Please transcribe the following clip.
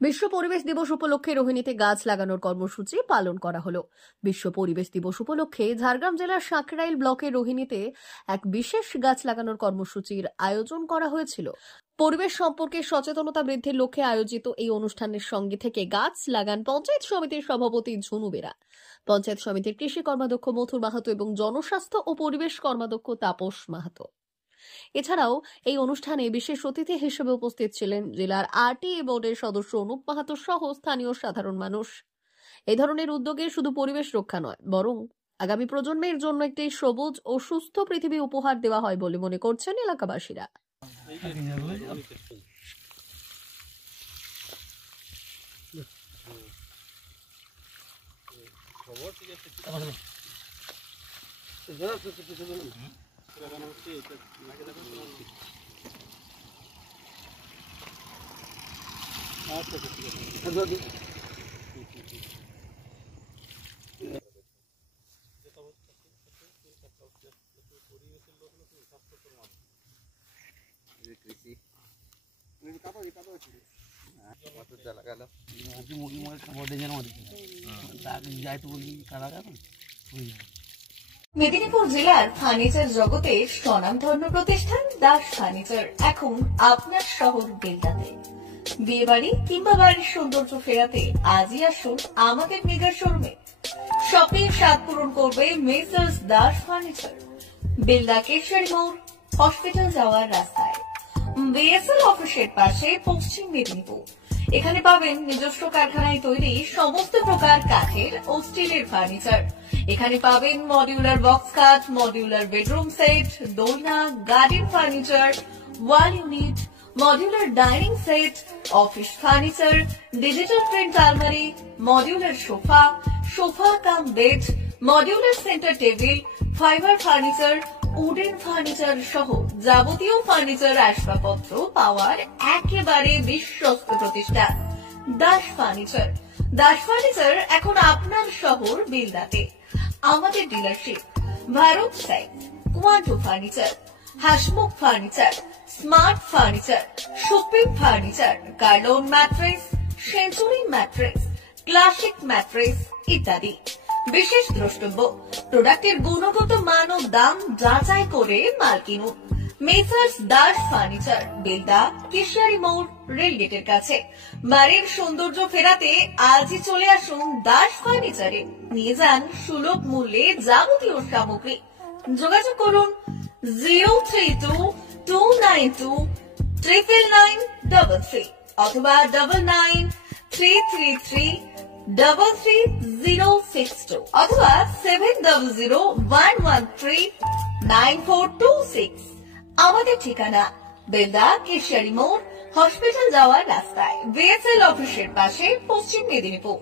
বিশ্ব পরিবেশ দিবস উপলক্ষে রোহিণীতে গাছ লাগানোর কর্মসূচি পালন করা হলো। বিশ্ব পরিবেশ দিবস উপলক্ষে ঝাড়গ্রাম জেলার সাঁকরাইল ব্লকের রোহিণীতে এক বিশেষ গাছ লাগানোর কর্মসূচির আয়োজন করা হয়েছিল। পরিবেশ সম্পর্কে সচেতনতা বৃদ্ধির লক্ষ্যে আয়োজিত এই অনুষ্ঠানের সঙ্গে থেকে গাছ লাগান পঞ্চায়েত সমিতির সভাপতি ঝুনু বেরা, পঞ্চায়েত সমিতির কৃষি কর্মাধ্যক্ষ মথুর মাহাতো এবং জনস্বাস্থ্য ও পরিবেশ কর্মাধ্যক্ষ তাপস মাহাতো। এছাড়াও এই অনুষ্ঠানে বিশেষ অতিথি হিসেবে উপস্থিত ছিলেন জেলার আরটিএ বোর্ডের সদস্য অনুপ মাহাতো সহ স্থানীয় সাধারণ মানুষ। এই ধরনের উদ্যোগে শুধু পরিবেশ রক্ষা নয়, বরং আগামী প্রজন্মের জন্য একটি সবুজ ও সুস্থ পৃথিবী উপহার দেওয়া হয় বলে মনে করছেন এলাকাবাসীরা। মেদিনীপুর জেলার ফার্নিচার জগতের স্বনামধন্য প্রতিষ্ঠান দাস ফার্নিচার এখন আপনার শহর বেলদাতে। বিয়ে বাড়ি কিংবা বাড়ির সৌন্দর্য ফেরাতে আজই আসুন আমাদের মেগা শোরুমে। শপিং স্বাদ পূরণ করবে মেসার্স দাস ফার্নিচার, বেলদা কেশরী মোড়, হসপিটাল যাওয়ার রাস্তায়, বিএসএল অফিসের পাশে, পশ্চিম মেদিনীপুর। এখানে পাবেন নিজস্ব কারখানায় তৈরি সমস্ত প্রকার কাঠের ও স্টিলের ফার্নিচার। এখানে পাবেন modular box cut, modular bedroom set, দোলনা, garden furniture, wall unit, modular dining set, office furniture, digital print আলমারি, modular sofa, sofa cum bed, modular centre table, fibre furniture, wooden furniture সহ যাবতীয় ফার্নিচার আসবাবপত্র পাওয়ার একেবারে বিশ্বস্ত প্রতিষ্ঠান দাস ফার্নিচার। দাস ফার্নিচার এখন আপনার শহর বেলদাতে। আমাদের dealership Bharat side, Quanto furniture, Hasmukh furniture, smart furniture, supreme furniture, Kurlon mattress, century mattress, classic mattress ইত্যাদি। বিশেষ দ্রষ্টব্য, প্রোডাক্টের গুণগত মান ও দাম যাচাই করে মাল কিনুন। মেসার্স দাস ফার্নিচার, বেলদা কেশরী মোড়, রেলগেটের কাছে। বাড়ির সৌন্দর্য ফেরাতে আজই চলে আসুন দাস ফার্নিচারে, নিয়ে যান সুলভ মূল্যে যাবতীয় সামগ্রী। যোগাযোগ করুন 032-292-99933 অথবা 99-333-33062 অথবা 7001139426। আমাদের ঠিকানা বেলদা কেশরী মোড়, হসপিটাল যাওয়ার রাস্তায়, বিএসএল অফিসের পাশে, পশ্চিম মেদিনীপুর।